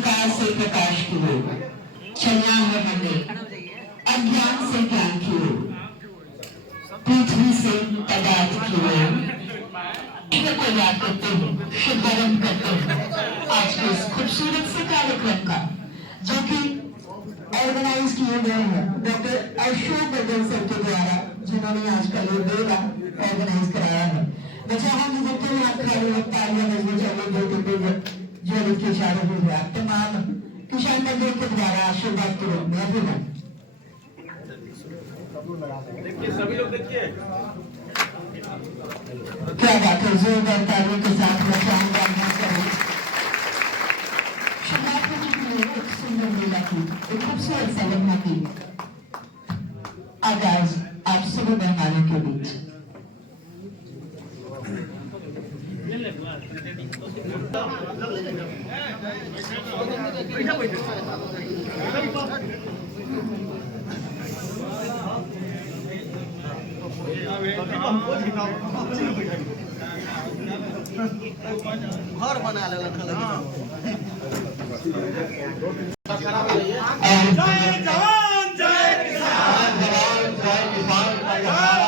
अंधकार से प्रकाश की ओर चलना है हमें, अज्ञान से ज्ञान की ओर, पृथ्वी से पदार्थ की ओर को याद करते हैं, शुभारंभ करते हैं आज के इस खूबसूरत से कार्यक्रम का, जो कि ऑर्गेनाइज किए गए हैं डॉक्टर अशोक बदल सर के द्वारा, जिन्होंने आज का ये मेला ऑर्गेनाइज कराया है। बच्चा हम जितने भी आप खड़े हो, तालियां बजनी चाहिए, जो के इशारों में हुआ तमाम किसान मंदिर के द्वारा आशीर्वाद के रूप में अभिनंदन। देखिए सभी लोग देखिए क्या बात है, जोरदार तालियों के साथ मैं चाहूंगा शुरुआत होने के लिए एक सुंदर मेला की, एक खूबसूरत सलग्न की आगाज आप सभी मेहमानों के बीच। घर बना लेला जय जवान जय किसान, जय जवान जय किसान, जय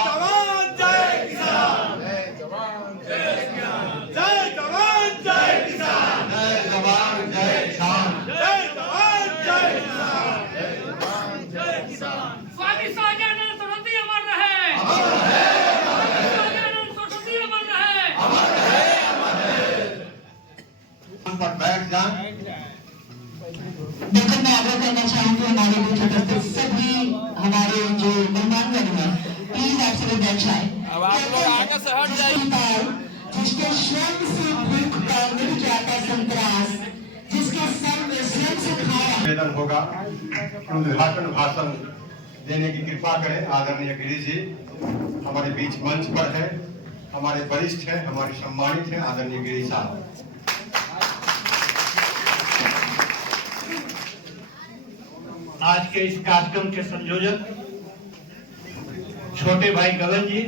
जवान जय किसान, जय जवान जय किसान, जय जवान जय किसान, जय जवान जय किसान, जय जवान जय किसान। स्वामी सहजानंद सरस्वती अमर रहे, अमर रहे, सहजानंद सरस्वती अमर रहे, अमर रहे, अमर रहे। पर बैठ जाएं। देखो मैं आग्रह करना चाहूंगी हमारे बीच उपस्थित सभी हमारे जो मेहमानगण हैं, प्लीज आप सभी बैठ जाएं। अब आप लोग आगे से हट जाइए। जिसके स्वयं से भूख का मिट जाता संतरास, जिसके सर में स्वयं से खाया निवेदन होगा, उद्घाटन भाषण देने की कृपा करें। आदरणीय गिरीश जी हमारे बीच मंच पर है, हमारे वरिष्ठ हैं, हमारे सम्मानित हैं आदरणीय गिरीश साहब। आज के इस कार्यक्रम के संयोजक छोटे भाई गगन जी,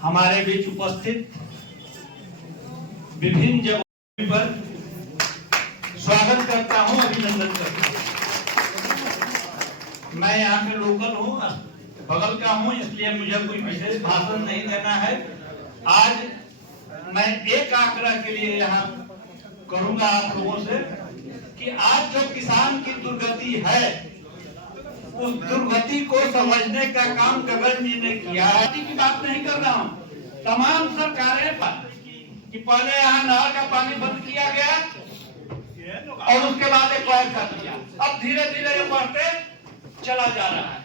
हमारे बीच उपस्थित विभिन्न जगहों पर स्वागत करता हूं, अभिनंदन करता हूं। मैं यहाँ पे लोकल हूँ, बगल का हूँ, इसलिए मुझे कोई विशेष भाषण नहीं देना है। आज मैं एक आग्रह के लिए यहाँ करूंगा आप लोगों से कि आज जो किसान की दुर्गति है, उस दुर्गति को समझने का काम गगन जी ने किया है। की बात नहीं कर रहा हूँ, तमाम सरकारें कि पहले यहाँ नहर का पानी बंद किया गया और उसके बाद एक्वायर कर दिया, अब धीरे धीरे ये बढ़ते चला जा रहा है।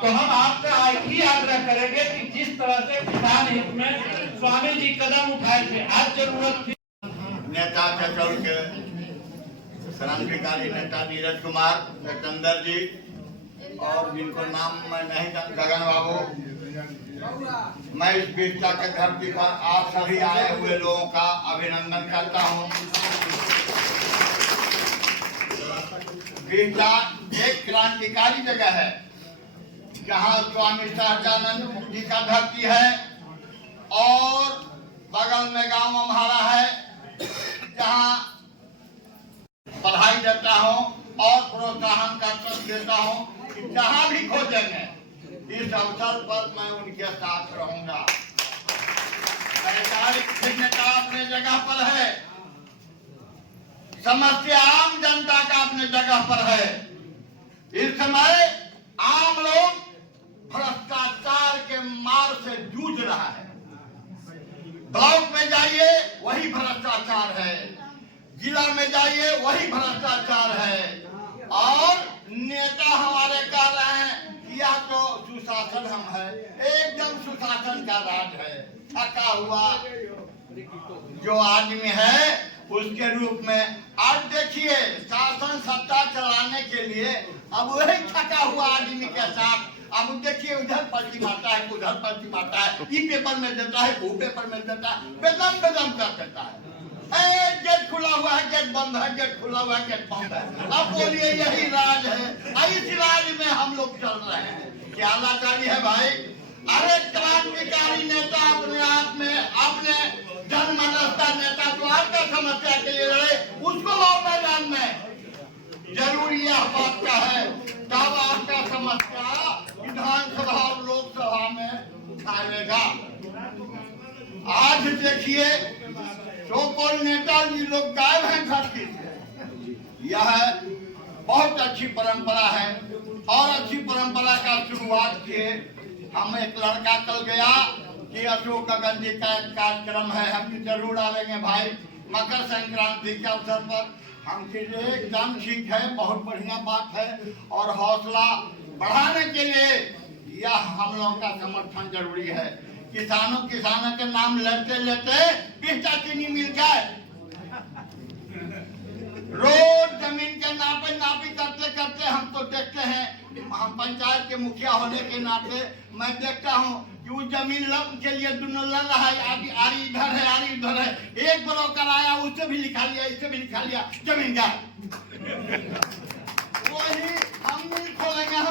तो हम आपसे आज ही आग्रह करेंगे कि जिस तरह से किसान हित में स्वामी जी कदम उठाए थे, आज जरूरत थी नेता चचौड़ के क्रांतिकारी नेता नीरज कुमार चंदर जी और जिनको नाम मैं नहीं जानता, गगन बाबू, मैं इस वीरता के धरती पर आप सभी आए हुए लोगों का अभिनंदन करता हूं। वीरता एक क्रांतिकारी जगह है जहां स्वामी सहजानंद जी का धरती है और बगल में गांव हमारा है जहां पढ़ाई देता हूं और प्रोत्साहन देता हूं कि जहां भी खोजेंगे इस अवसर पर मैं उनके साथ रहूंगा। सरकारी नेता अपने जगह पर है, समस्या आम जनता का अपने जगह पर है। इस समय आम लोग भ्रष्टाचार के मार से जूझ रहा है। ब्लॉक में जाइए वही भ्रष्टाचार है, जिला में जाइए वही भ्रष्टाचार है और नेता हमारे कह रहे हैं या तो सुशासन हम है, एकदम सुशासन का राज है। थका हुआ जो आदमी है उसके रूप में आज देखिए शासन सत्ता चलाने के लिए अब वही थका हुआ आदमी के साथ अब देखिए उधर पर्ची मारता है, उधर पर्ची मारता है, ई पेपर में देता है, वो पेपर में देता है, बेदम बेदम कर देता है। गेट खुला हुआ है, गेट बंद है, गेट खुला हुआ है, गेट बंद है। अब बोलिए यही राज है, इस राज में हम लोग चल रहे हैं। क्या लाचारी है भाई? अरे क्रांतिकारी नेता अपने आप में अपने जनमनस्ता नेता तो आपका समस्या के लिए लड़े, उसको जरूर यह बात का है तब आपका समस्या विधानसभा और लोकसभा में उठाएगा। आज देखिए सो-कॉल्ड नेता जी लोग गायब हैं धरती से। यह बहुत अच्छी परंपरा है और अच्छी परंपरा का शुरुआत किए। हम एक लड़का कल गया कि अशोक गगन जी का एक कार्यक्रम है, हम जरूर आवेंगे भाई मकर संक्रांति के अवसर पर। हम कहे एकदम ठीक है, बहुत बढ़िया बात है और हौसला बढ़ाने के लिए यह हम लोगों का समर्थन जरूरी है। किसानों के नाम लेते लेते पिस्ता चीनी मिल जाए, रोज जमीन के नापी करते करते हम तो देखते हैं, हम पंचायत के मुखिया होने के नाते मैं देखता हूँ कि वो जमीन के लिए दोनों लड़ रहा है, आरी इधर है आरी इधर है। एक ब्रोकर आया उससे भी लिखा लिया इससे भी लिखा लिया, जमीन गाय। वही हम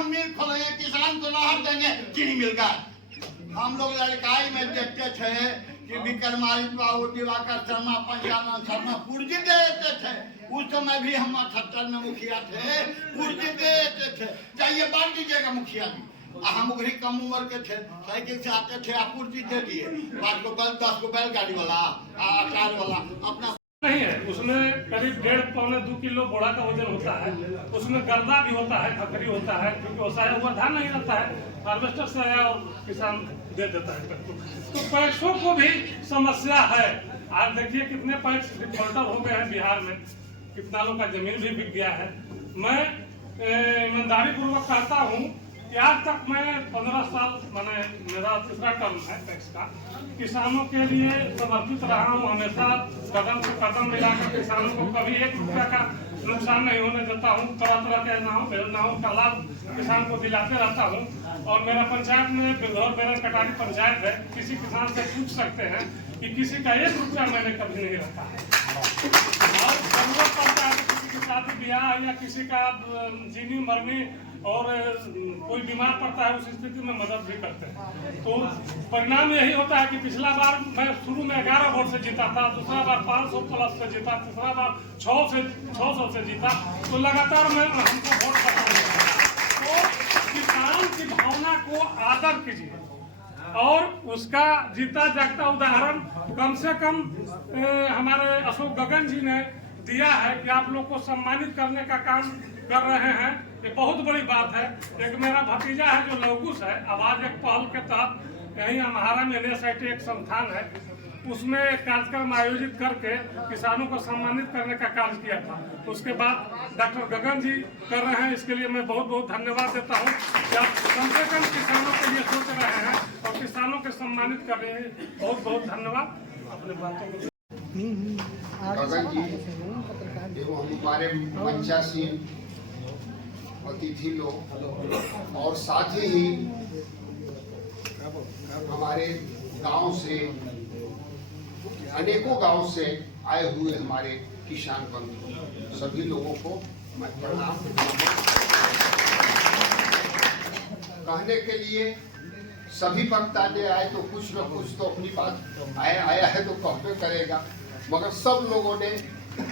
मिल खोलेंगे किसान को राहत देंगे, चीनी मिल गाय। हम लोग लड़काई में देखते थे कि विक्रमादित्य बाबू, दिवाकर शर्मा, पंचानन शर्मा पुर्जी देते थे। उस समय भी हम 78 में मुखिया थे, पुर्जी देते थे, चाहिए बांट दीजिएगा मुखिया जी। हम उगरी कम उम्र के थे, साइकिल से आते थे, आप पुर्जी दे दिए, 5 को बैल 10 को बैलगाड़ी वाला, कार वाला अपना नहीं है। उसमें करीब 1.5-2 किलो बोरा का वजन होता है। उसमें गर्दा भी होता है, खखरी होता है, क्योंकि ओसाया हुआ धान नहीं रहता है, हार्वेस्टर से आया और किसान दे देता है। तो पैसों को भी समस्या है। आज देखिए कितने पैसे डिफॉल्टर हो गए हैं बिहार में, कितना लोग का जमीन भी बिक गया है। मैं ईमानदारी पूर्वक कहता हूँ कि आज तक मैं 15 साल मैंने मेरा तीसरा टर्म है टैक्स का, किसानों के लिए समर्पित रहा हूँ। हमेशा कदम से कदम मिलाकर किसानों को कभी 1 रुपया का नुकसान नहीं होने देता हूँ। तरह तरह के योजनाओं का लाभ किसान को दिलाते रहता हूँ। और मेरा पंचायत में बिल्हौर बेरल कटारी पंचायत है, किसी किसान से पूछ सकते हैं कि किसी का 1 रुपया मैंने कभी नहीं रखा है। और जरूरत पड़ता है किसी की शादी ब्याह या किसी का जीनी मरनी और कोई बीमार पड़ता है, उस स्थिति में मदद भी करते हैं। तो परिणाम यही होता है कि पिछला बार मैं शुरू में 11 वोट से जीता था, दूसरा बार 500 प्लस से जीता, तीसरा बार 600 से जीता। तो लगातार मैं हमको वोट करता हूँ। तो किसान की भावना को आदर कीजिए और उसका जीता जागता उदाहरण कम से कम हमारे अशोक गगन जी ने दिया है कि आप लोग को सम्मानित करने का काम कर रहे हैं। ये बहुत बड़ी बात है। एक मेरा भतीजा है जो लवकुश है, आवाज एक पहल के तहत यही हमारा में NSIT एक संस्थान है, उसमें कार्यक्रम आयोजित करके किसानों को सम्मानित करने का कार्य किया था। उसके बाद डॉक्टर गगन जी कर रहे हैं, इसके लिए मैं बहुत बहुत धन्यवाद देता हूँ कि आप कम से कम किसानों के लिए सोच रहे हैं और किसानों को सम्मानित कर रहे हैं। बहुत बहुत धन्यवाद। अपने बातों को गगन जी एवं हमारे मंचासीन अतिथि लोग और साथ ही हमारे गांव से अनेकों गांव से आए हुए हमारे किसान बंधु, सभी लोगों को मैं प्रणाम। कहने के लिए सभी वक्ता ने आए तो कुछ न कुछ तो अपनी बात आया है तो कहते करेगा, मगर सब लोगों ने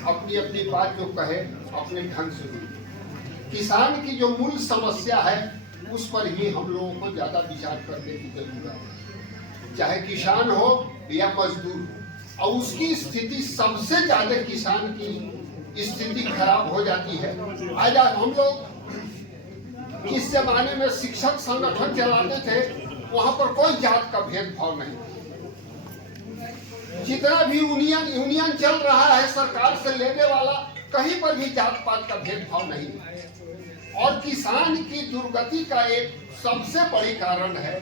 अपनी अपनी बात जो कहे अपने ढंग से दी। किसान की जो मूल समस्या है उस पर ही हम लोगों को ज्यादा विचार करने की जरूरत है, चाहे किसान हो या मजदूर हो। और उसकी स्थिति सबसे ज्यादा किसान की स्थिति खराब हो जाती है। आज हम लोग इस जमाने में शिक्षक संगठन चलाते थे, वहां पर कोई जात का भेदभाव नहीं। जितना भी यूनियन चल रहा है सरकार से लेने वाला, कहीं पर भी जात पात का भेदभाव नहीं। और किसान की दुर्गति का एक सबसे बड़ी कारण है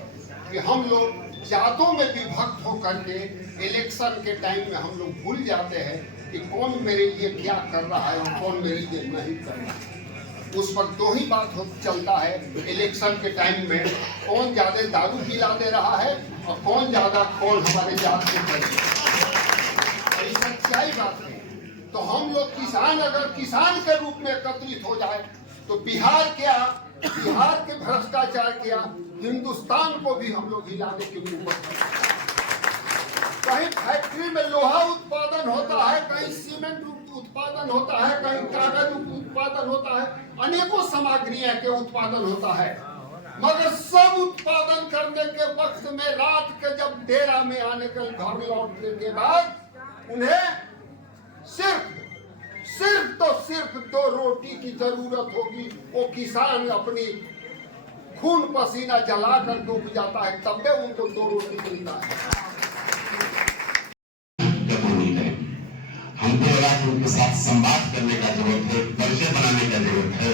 कि हम लोग जातों में विभक्त होकर के इलेक्शन के टाइम में हम लोग भूल जाते हैं कि कौन मेरे लिए क्या कर रहा है और कौन मेरे लिए नहीं कर रहा है। उस पर दो ही बात चलता है इलेक्शन के टाइम में, कौन ज्यादा दारू पिला दे रहा है और कौन हमारे जात से करे। सच्चाई बात है। तो हम लोग किसान अगर किसान के रूप में एकत्रित हो जाए तो बिहार के भ्रष्टाचार क्या हिंदुस्तान को भी हम लोग हिलाने की ऊपर। कहीं फैक्ट्री में लोहा उत्पादन होता है, कहीं सीमेंट उत्पादन होता है, कहीं कागज उत्पादन होता है, अनेकों सामग्रियां के उत्पादन होता है। मगर सब उत्पादन करने के वक्त में रात के जब डेरा में आने के घर लौटने के बाद उन्हें सिर्फ तो सिर्फ 2 रोटी की जरूरत होगी। वो किसान अपनी खून पसीना जला कर उपजाता है, तब भी उनको 2 रोटी मिलता है। हमको लगा कि उनके साथ संवाद करने का जरूरत है, परिचय बनाने का जरूरत है,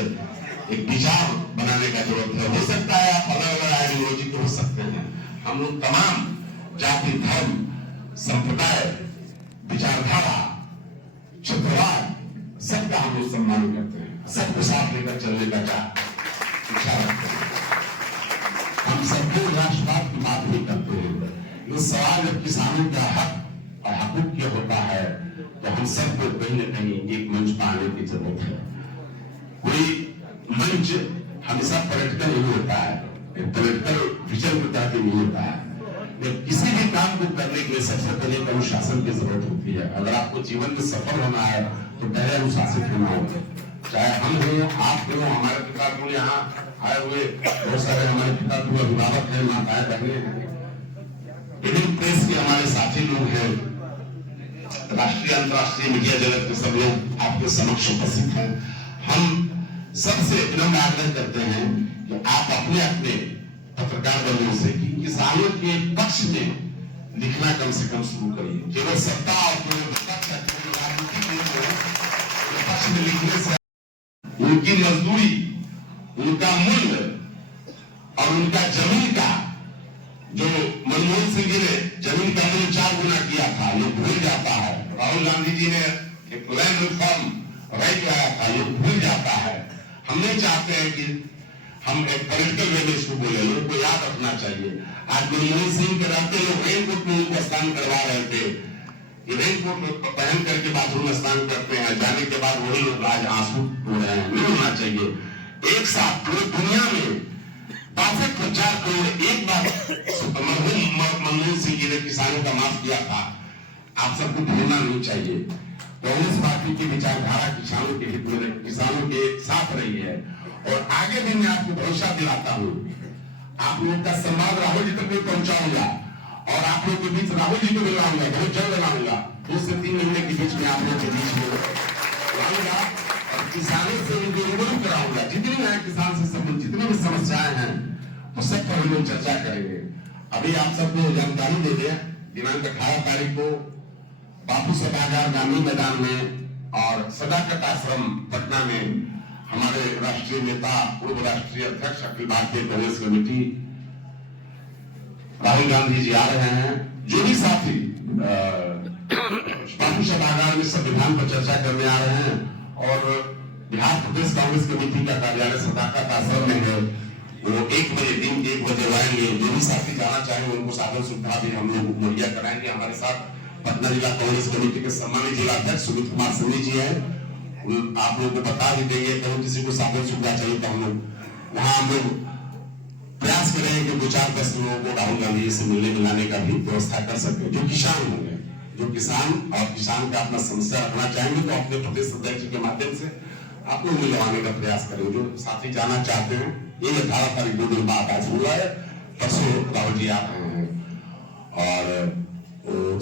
एक विचार बनाने का जरूरत है। हो सकता है आप अलग अलग आइडियोलॉजी के हो सकते हैं, हम लोग तमाम जाति, धर्म, संप्रदाय, विचारधारा, क्षेत्रवाद, सबका हम लोग सम्मान करते हैं, सबको साथ लेकर चलने का इच्छा रखते हैं। हम सबको राष्ट्रवाद की बात नहीं करते हैं। ये सवाल जब किसानों का हक और हकूक के होता है तो हम सबको कहीं न कहीं एक मंच पर आने की जरूरत है। कोई मंच हमेशा पॉलिटिकल नहीं होता है, पॉलिटिकल विजन के तहत नहीं होता है। किसी भी काम को करने के लिए सबसे पहले एक अनुशासन की जरूरत होती है। अगर आपको जीवन में सफल होना है तो पहले अनुशासित होना होगा। चाहे हम हो, आप हो, हमारे पिता को यहाँ आए हुए बहुत सारे हमारे पिता को अभिभावक है, माताएं बहने हैं, विभिन्न प्रेस के हमारे साथी लोग हैं, राष्ट्रीय अंतर्राष्ट्रीय मीडिया जगत के सब लोग आपके समक्ष उपस्थित हैं। हम सबसे विनम्र आग्रह करते हैं कि आप अपने अपने पत्रकार बंधुओं से कि किसानों के पक्ष में लिखना कम से कम शुरू करिए। केवल सत्ता और पक्ष में लिखने से उनकी मजदूरी, उनका मूल्य और उनका जमीन का, जो मनमोहन सिंह जी ने जमीन का मूल्य 4 गुना किया था, ये भूल जाता है। राहुल गांधी जी ने एक लैंड रिफॉर्म राइट लाया था, ये भूल जाता है। हम नहीं चाहते हैं कि हम एक पॉलिटिकल वे में इसको बोले, लोगों को याद रखना चाहिए। आज मनमोहन सिंह के रहते लोग रेनकोट में उनको स्नान करवा रहे थे, रेनकोट पहन करके बाथरूम स्नान करते हैं, जाने के बाद वही लोग आज आंसू रो रहे हैं। नहीं होना चाहिए। एक साथ पूरी दुनिया में 62 करोड़ एक बार मरहूम मनमोहन सिंह जी ने किसानों का माफ किया था। आप सबको भूलना नहीं चाहिए। कांग्रेस पार्टी की विचारधारा किसानों के हित में, किसानों के साथ रही है और आगे भी मैं आपको भरोसा दिलाता हूँ। आप लोगों का संवाद राहुल जी तक भी पहुंचाऊंगा और आप लोगों के बीच राहुल जी को भी लाऊंगा, बहुत जल्द लाऊंगा। 2 से 3 महीने के बीच में आप लोगों के बीच में लाऊंगा और किसानों से उनको रूबरू कराऊंगा। जितनी है किसान से संबंधित जितनी भी समस्याएं हैं वो सब पर हम लोग चर्चा करेंगे। अभी आप सबको जानकारी दे दें, दिनांक 18 तारीख को बापू सभागार गांधी मैदान में और सदाकत आश्रम पटना में हमारे राष्ट्रीय नेता, पूर्व राष्ट्रीय अध्यक्ष अखिल भारतीय कांग्रेस कमेटी राहुल गांधी जी आ रहे हैं। जो भी साथी बापू सभागार में संविधान पर चर्चा करने आ रहे हैं और बिहार प्रदेश कांग्रेस कमेटी का कार्यालय सदाकत आश्रम में है, वो 1 बजे दिन 1 बजे आएंगे। जो भी साथी जाना चाहेंगे उनको साधन सुविधा भी हम लोग मुहैया कराएंगे। हमारे साथ पटना जिला कांग्रेस कमेटी के सम्मानित जिला अध्यक्ष सुमित कुमार सिंह जी हैं, आप लोगों को बता भी देंगे। कहीं किसी को साधन सुविधा चाहिए तो हम लोग वहाँ हम लोग प्रयास करेंगे कि 2-4-10 लोगों को राहुल गांधी जी से मिलने मिलाने का भी व्यवस्था कर सकते। जो किसान होंगे, जो किसान और किसान का अपना समस्या रखना चाहेंगे तो अपने प्रदेश अध्यक्ष के माध्यम से आप लोग मिलवाने का प्रयास करेंगे। जो साथी जाना चाहते हैं, ये 18 तारीख 2 दिन बाद आज हुआ है, परसों राहुल जी आ रहे हैं और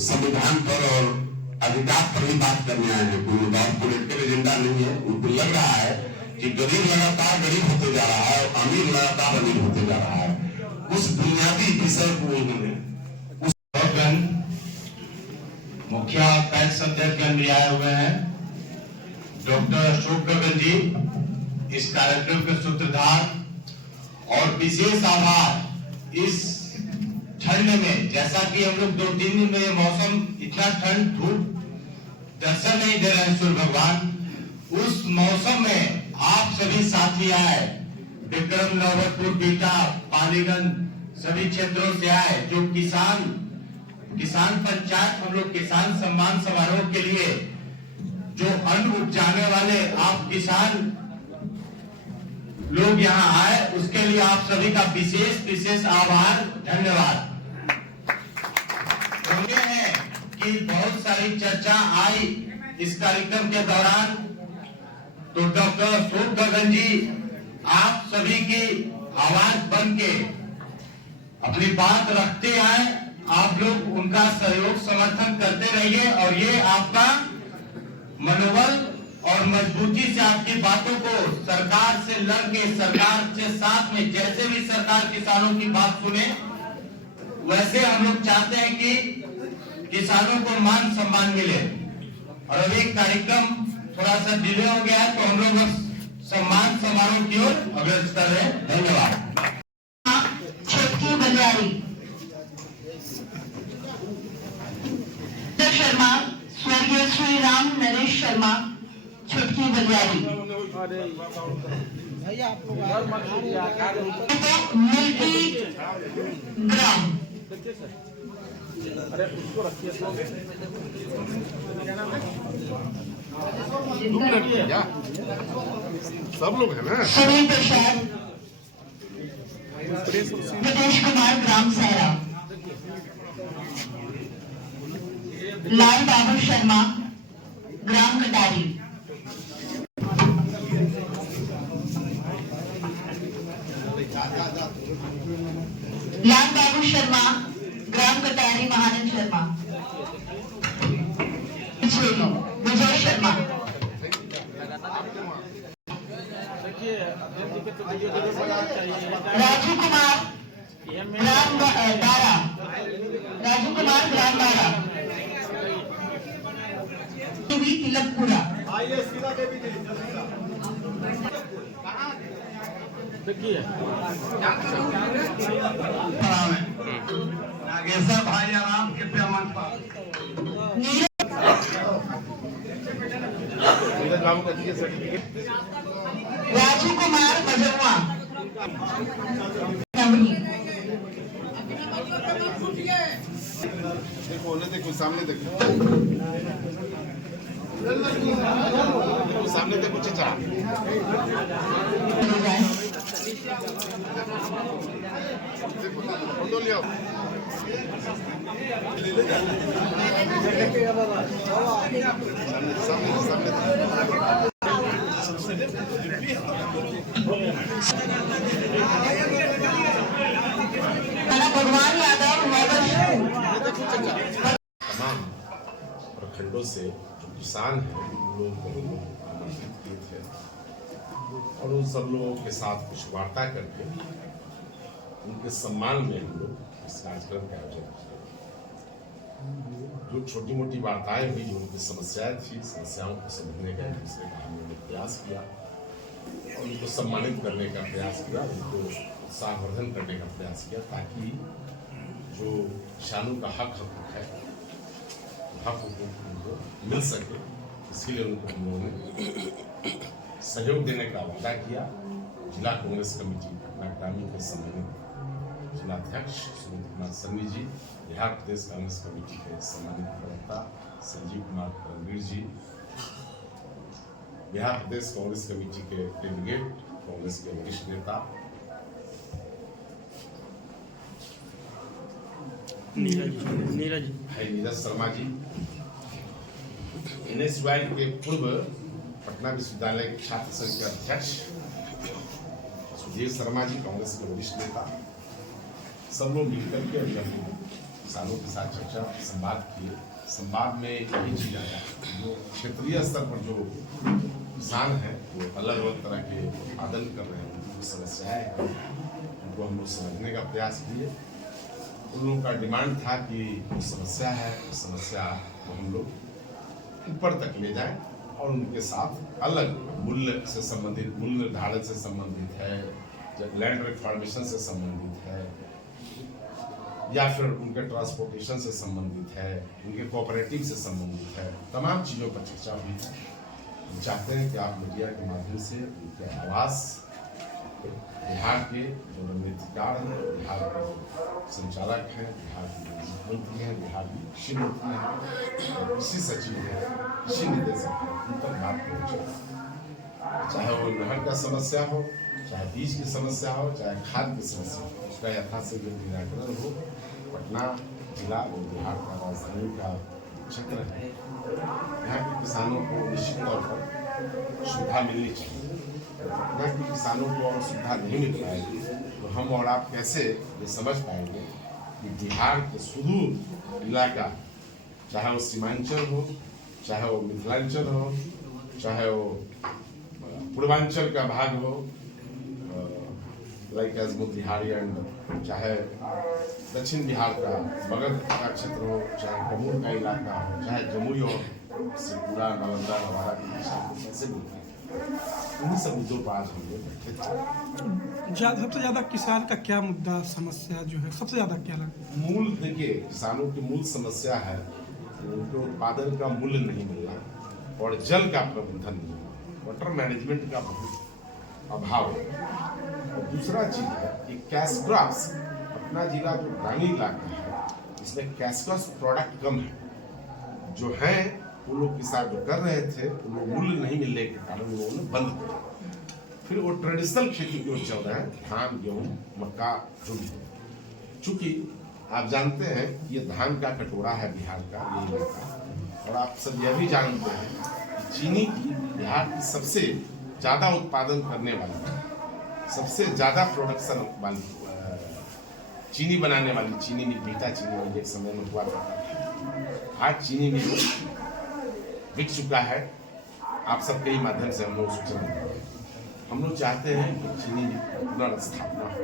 संविधान पर और अधिकार पर ही बात करने आए हैं। कोई पॉलिटिकल एजेंडा नहीं है। उनको लग रहा है कि गरीब लगातार गरीब होते जा रहा है और अमीर लगातार अमीर होते जा रहा है। उस बुनियादी विषय को उन्होंने मुखिया पैक्स अध्यक्ष भी आए हुए हैं, डॉक्टर अशोक गगन जी इस कार्यक्रम के सूत्रधार, और विशेष आभार इस ठंड में, जैसा कि हम लोग 2-3 दिन में ये मौसम इतना ठंड, धूप दर्शन नहीं दे रहे हैं सूर्य भगवान, उस मौसम में आप सभी साथी आए, विक्रम, नौबतपुर, बीटा, पालीगंज सभी क्षेत्रों से आए। जो किसान पंचायत, हम लोग किसान सम्मान समारोह के लिए जो अन्न उपजाने वाले आप किसान लोग यहाँ आए, उसके लिए आप सभी का विशेष आभार, धन्यवाद। हैं कि बहुत सारी चर्चा आई इस कार्यक्रम के दौरान, तो डॉक्टर अशोक गगन जी आप सभी की आवाज बन के अपनी बात रखते आए। आप लोग उनका सहयोग समर्थन करते रहिए और ये आपका मनोबल और मजबूती से आपकी बातों को सरकार से लड़के, सरकार के साथ में जैसे भी सरकार किसानों की बात सुने, वैसे हम लोग चाहते हैं कि किसानों को मान सम्मान मिले। और अभी कार्यक्रम थोड़ा सा डिले हो गया है, तो हम लोग सम्मान समारोह की ओर अग्रसर कर रहे हैं। धन्यवाद। छटकी बलियारी शर्मा, स्वर्गीय श्री राम नरेश शर्मा, छटकी बलियारी। मिल्की ग्राम, सब लोग है ना। सुनील प्रसाद, नितेश कुमार ग्राम सारा, लाल बाबू शर्मा ग्राम कटारी, लाल बाबू शर्मा ग्राम कटारी, महानंद शर्मा, विजय शर्मा, राजू कुमार ग्राम दारा, राजू कुमार ग्राम दारा, तिलकपुरा, नागेश्वर भाई आराम के पेमन पर राजू कुमार मजवा, देखो देखो सामने देखो, सामने देखो चचा। फोटो लिया। सामने सामने भगवान यादव, तमाम प्रखंडों से जो किसान हैं उन लोगों को हम लोग आमंत्रित किए थे और उन सब लोगों के साथ कुछ वार्ता करके उनके सम्मान में हम लोग इस कार्यक्रम का आयोजन किया। जो छोटी मोटी वार्ताएं हुई, जो उनकी समस्याएं थी, समस्याओं को समझने का एक दूसरे का हम लोगों ने प्रयास किया और उनको सम्मानित करने का प्रयास किया, उनको उत्साहवर्धन करने का प्रयास किया, ताकि जो किसानों का हक है हक उनको मिल सके। इसके लिए उनको हम लोगों ने सहयोग देने का वादा किया। जिला कांग्रेस कमेटी पटना ग्रामीण के सम्मानित जिलाध्यक्ष सुनील कुमार सन्नी जी, बिहार प्रदेश कांग्रेस कमेटी के सम्मानित प्रवक्ता संजीव कुमार रणवीर जी, बिहार प्रदेश कांग्रेस कमेटी के डेलीगेट कांग्रेस के वरिष्ठ नेता नीरज शर्मा जी, NSY के पूर्व पटना विश्वविद्यालय के छात्र संघ के अध्यक्ष सुधीर शर्मा जी, कांग्रेस के वरिष्ठ नेता, सब लोग मिलकर के किसानों के साथ चर्चा संवाद किए। संवाद में यही चीज आया, जो क्षेत्रीय स्तर पर जो किसान हैं वो अलग अलग तरह के उत्पादन कर रहे हैं, उनकी समस्याएं हैं, उनको हम लोग समझने का प्रयास किए। उन लोगों का डिमांड था कि जो समस्या है उस समस्या को हम लोग ऊपर तक ले जाएं और उनके साथ अलग मूल्य से संबंधित, मूल्य निर्धारण से संबंधित है, लैंड रिफॉर्मेशन से संबंधित है, या फिर उनके ट्रांसपोर्टेशन से संबंधित है, उनके कोऑपरेटिव से संबंधित है, तमाम चीज़ों पर चर्चा हुई। हम चाहते हैं कि आप मीडिया के माध्यम से उनके आवास, बिहार के जो रणनीतिकार हैं, बिहार के संचालक हैं, बिहार के मंत्री हैं, बिहार के कृषि मंत्री हैं, कृषि सचिव हैं, कृषि निदेशक हैं, उन तक बात पहुँचे। चाहे वो नहर का समस्या हो, चाहे बीज की समस्या हो, चाहे खाद की समस्या हो, उसका यथाशीघ्र निराकरण हो। पटना जिला और बिहार का राजधानी का क्षेत्र है, यहाँ के किसानों को निश्चित तौर पर सुविधा मिलनी चाहिए। यहाँ के किसानों को और सुविधा नहीं मिल पाएगी तो हम और आप कैसे ये समझ पाएंगे कि बिहार के सुदूर इलाका, चाहे वो सीमांचल हो, चाहे वो मिथिलांचल हो, चाहे वो पूर्वांचल का भाग हो, लाइक एज मोतिहारी एंड, चाहे दक्षिण बिहार का मगध का क्षेत्र हो, चाहे कमूर का इलाका हो, चाहे जमुई हो, शेखपुरा, नालंदा, नवादा की दिशा कैसे मिलती है, उन्हीं सब मुद्दों पर आज हम लोग बैठे थे। सबसे ज्यादा किसान का क्या मुद्दा, समस्या जो है सबसे ज्यादा क्या लगा? मूल देखिए, किसानों की मूल समस्या है उनके उत्पादन का मूल्य नहीं मिलना और जल का प्रबंधन नहीं होना, वाटर मैनेजमेंट का बहुत अभाव है। और दूसरा चीज है कि कैश क्रॉप्स, अपना जिला जो ग्रामीण इलाका है इसमें कैश क्रॉप्स प्रोडक्ट कम है, जो है वो लोग किसान जो कर रहे थे वो लोग मूल्य नहीं मिलने के कारण उन्होंने बंद किया। फिर वो ट्रेडिशनल खेती की ओर चल रहा है, धान, गेहूँ, मक्का, जो भी। चूंकि आप जानते हैं ये धान का कटोरा है बिहार का ये इलाका, और आप सब यह भी जानते हैं कि चीनी की बिहार की सबसे ज्यादा उत्पादन करने वाली, सबसे ज्यादा प्रोडक्शन वाली, चीनी बनाने वाली, चीनी मिल, बीटा चीनी मिल एक समय में हुआ था। आज चीनी मिल बिक चुका है, आप सबके ही माध्यम से हम लोग सूचना दे रहे हैं। हम लोग चाहते हैं कि चीनी मिल पुनर्स्थापना हो,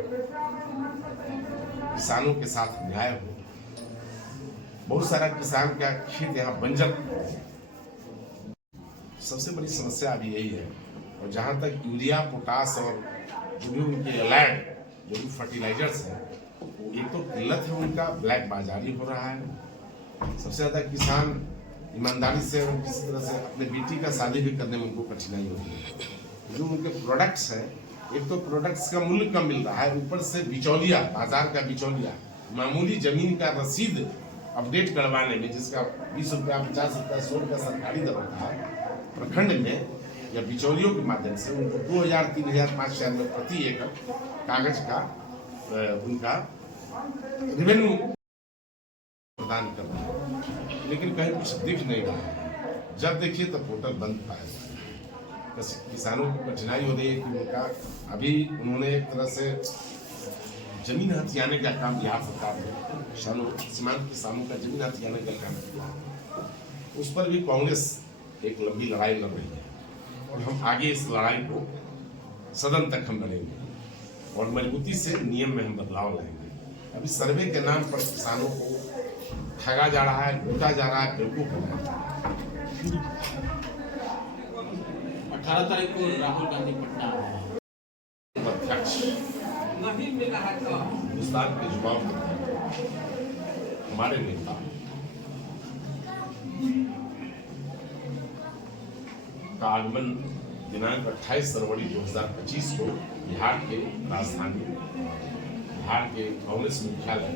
किसानों के साथ न्याय हो। बहुत सारा किसान का खेत यहाँ बंजर, सबसे बड़ी समस्या अभी यही है। और जहाँ तक यूरिया, पोटास और जो भी उनके एलाइड जो भी फर्टिलाइजर्स हैं, एक तो किल्लत है उनका, ब्लैक बाजारी हो रहा है। सबसे ज्यादा किसान ईमानदारी से और किसी तरह से अपने बेटी का शादी भी करने में उनको कठिनाई होती है। जो उनके प्रोडक्ट्स हैं, एक तो प्रोडक्ट्स का मूल्य कम मिल रहा है, ऊपर से बिचौलिया, बाजार का बिचौलिया, मामूली जमीन का रसीद अपडेट करवाने में जिसका 20 रुपया, 50 रुपया, 100 रुपया सरकारी दर होता है, प्रखंड में या बिचौलियों के माध्यम से उनको 2000, 3000, 5000 में प्रति एकड़ कागज का उनका रेवेन्यू प्रदान कर रहा है, लेकिन कहीं कुछ दिख नहीं रहा है। जब देखिए तो पोर्टल बंद पाया जाए। किसानों को कठिनाई हो रही है कि उनका अभी उन्होंने एक तरह से जमीन हथियाने का काम बिहार सरकार ने सीमांत किसानों का जमीन हथियाने का काम किया, उस पर भी कांग्रेस एक लंबी लड़ाई लड़ रही है और हम आगे इस लड़ाई को सदन तक हम लड़ेंगे और मजबूती से नियम में हम बदलाव लाएंगे। अभी सर्वे के नाम पर किसानों को ठगा जा रहा है, लूटा जा रहा है, बेवकूफ बनाया जा रहा है। 18 तारीख को राहुल गांधी पटना आए हैं। अध्यक्ष हिंदुस्तान के युवाओं हमारे नेता का आगमन दिनांक 28 फरवरी 2025 को बिहार के राजधानी, बिहार के कांग्रेस मुख्यालय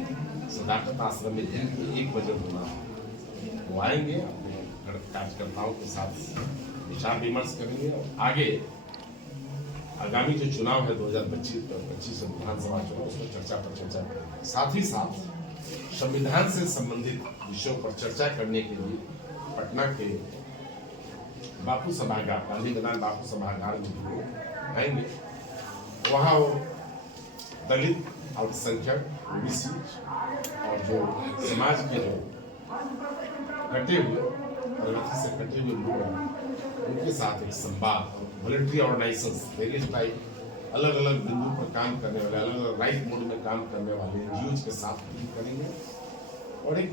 सदाकत आश्रम में 1 बजे होना है। वो आएंगे, अपने कार्यकर्ताओं के साथ विचार विमर्श करेंगे और आगे आगामी जो चुनाव है 2025 विधानसभा चुनाव, उसमें चर्चा पर चर्चा करेंगे। साथ ही साथ संविधान से संबंधित विषयों पर चर्चा करने के लिए पटना के बापू सभागार, गांधी मैदान बापू सभागार में भी आएंगे। वहाँ वो दलित, अल्पसंख्यक, ओबीसी और जो समाज के जो कटे हुए, प्रगति से कटे हुए लोग हैं, उनके साथ एक संवाद और वॉलंटरी ऑर्गेनाइजेशंस, वेरियस टाइप, अलग अलग बिंदु पर काम करने वाले, अलग अलग राइट मोड में काम करने वाले एनजीओज के साथ भी करेंगे। और एक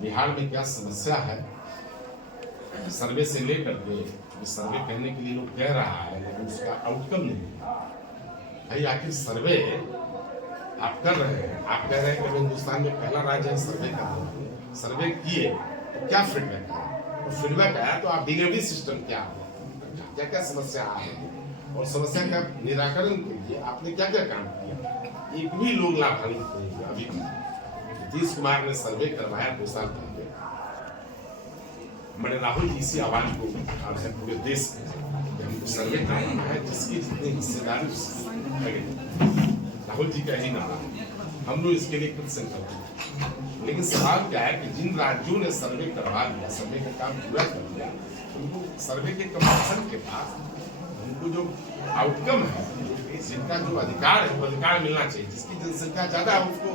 बिहार में क्या समस्या है, सर्वे से लेकर के, सर्वे कहने के लिए लोग कह रहा है लेकिन उसका आउटकम नहीं है। भाई आखिर सर्वे आप कर रहे हैं, आप कह रहे हैं कि हिंदुस्तान में पहला राज्य है सर्वे कर रहे हैं, सर्वे किए तो क्या फीडबैक है, तो फीडबैक आया तो आप डिलीवरी सिस्टम क्या है, क्या क्या समस्या है और समस्या का निराकरण के लिए आपने क्या क्या काम किया, एक भी लोग लाभान्वित नहीं हुए। अभी नीतीश कुमार ने सर्वे करवाया 2 साल पहले, मैंने राहुल जी इसी आह्वान को उठा है पूरे देश में, हमको सर्वे करना है, जिसकी जितनी हिस्सेदारी उसकी राहुल जी का ही नारा है, हम लोग इसके लिए कृत संकल्प हैं। लेकिन सवाल क्या है कि जिन राज्यों ने सर्वे करवा दिया, सर्वे का काम पूरा कर दिया, उनको सर्वे के कमीशन के पास उनको जो आउटकम है, जिनका जो अधिकार है वो अधिकार मिलना चाहिए। जिसकी जनसंख्या ज्यादा है उसको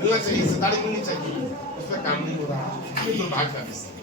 मिलना चाहिए, हिस्सेदारी मिलनी चाहिए, उसका काम नहीं हो रहा है। ये दुर्भाग्य का विषय है।